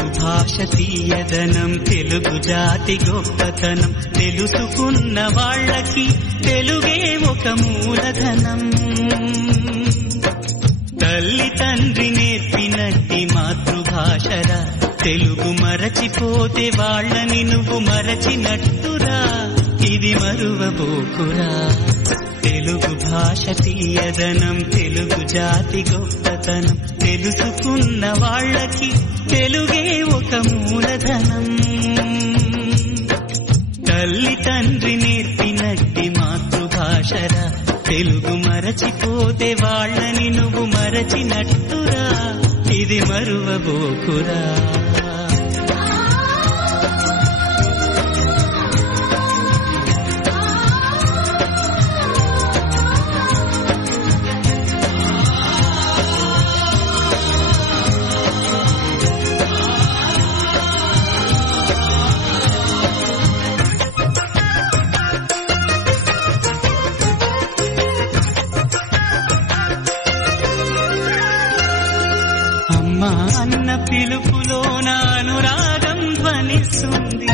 తెలుగు భాష తీయదనం, తెలుగు జాతి గొప్పతనం, తెలుసుకున్న వాళ్ళకి తెలుగే ఒక మూలధనం. తల్లి తండ్రి నేర్పినట్టి మాతృభాషరా, తెలుగు మరచిపోతే వాళ్ళని నువ్వు మరచినట్టురా, ఇది మరువబోకురా. తెలుగు భాష తీయదనం, తెలుగు జాతి గొప్పతనం, తెలుసుకున్న వాళ్ళకి తెలుగే ఒక మూలధనం. తల్లి తండ్రి నేర్పినట్టి మాతృభాషరా, తెలుగు మరచిపోతే వాళ్ళని నువ్వు మరచినట్టురా, ఇది మరువబోకురా. అమ్మా అన్న పిలుపులోన అనురాగం ధ్వనిస్తుంది,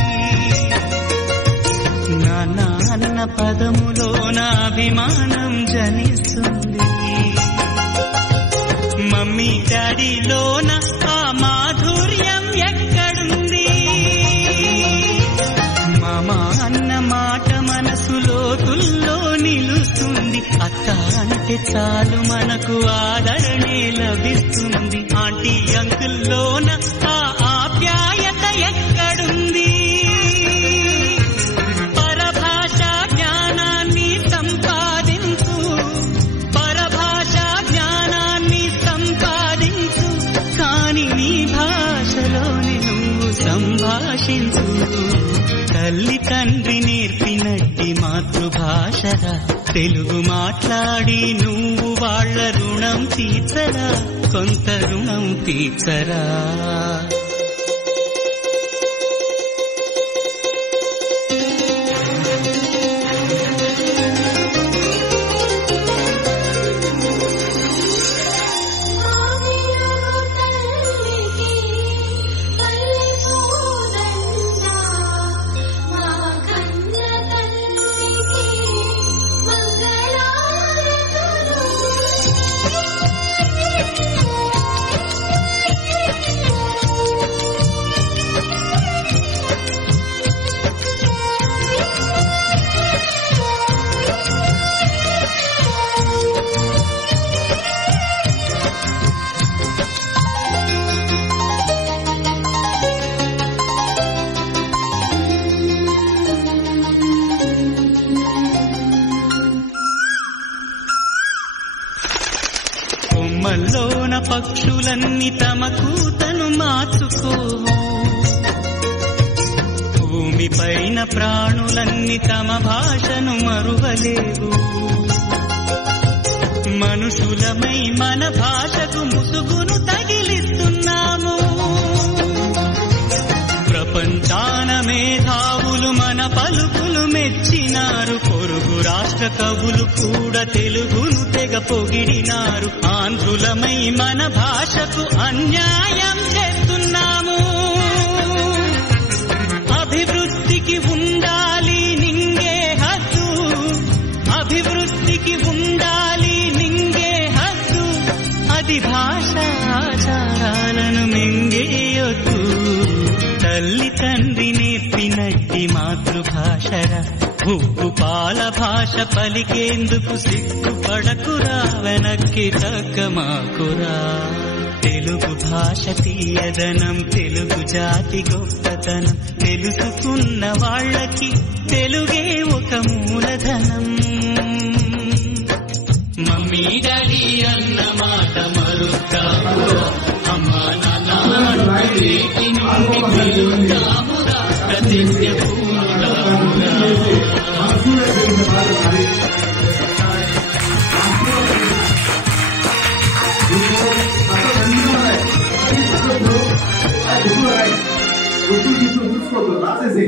నాన్న అన్న పదములోన అభిమానం జనిస్తుంది, మమ్మీ డాడీలోన ఆ మాధుర్యం ఎక్కడుంది, మామ అన్న మాట మనసులో తుల్లో నిలుస్తుంది, అత్త అంటే చాలు మనకు ఆదరణే లభిస్తుంది, ఆంటీ అంకుల్లోన ఆ ఆప్యాయత ఎక్కడుంది, పరభాషా జ్ఞానాన్ని సంపాదించు, పరభాషా జ్ఞానాన్ని సంపాదించు, కాని నీ భాషలోని నువ్వు సంభాషించు. తల్లి తండ్రి నేర్పినట్టి మాతృభాషరా, తెలుగు మాట్లాడి నువ్వు వాళ్ళ రుణం తీర్చరా, కొంత రుణం తీర్చరా. కొమ్మల్లోన పక్షులన్నీ తమ కూతను మార్చుకోవు, భూమిపైన ప్రాణులన్నీ తమ భాషను మరువలేవు, మనుషులమై మన భాషకు ముసుగును తగిలిస్తున్నాము, ప్రపంచాన మేధావులు మన పలుకులు మెచ్చినారు, పొరుగు రాష్ట్ర కవులు కూడా తెలుగును తెగ పొగిడినారు, ఆంధ్రులమై మన భాషకు అన్యాయం చేస్తున్నాము, అభివృద్ధికి ఉండాలి నింగే హద్దు, అభివృద్ధికి ఉండాలి నింగే హద్దు, అది భాష ఆచారాలను మింగేయొద్దు. తల్లి తండ్రి నేర్పినట్టి మాతృభాషరా, ఉప్పు పాల భాష పలికేందుకు సిగ్గుపడకురా, వెనక్కి తగ్గమాకురా. తెలుగు భాష తీయదనం, తెలుగు జాతి గొప్పతనం, తెలుసుకున్న వాళ్ళకి తెలుగే ఒక మూలధనం. మమ్మీ డాడీ అన్న మాట మరుద్దామురా, అమ్మా నాన్న పిలుద్దామురా, ప్రతిజ్ఞ పూనుదామురా. చూసుకోవద్దు రాసేసి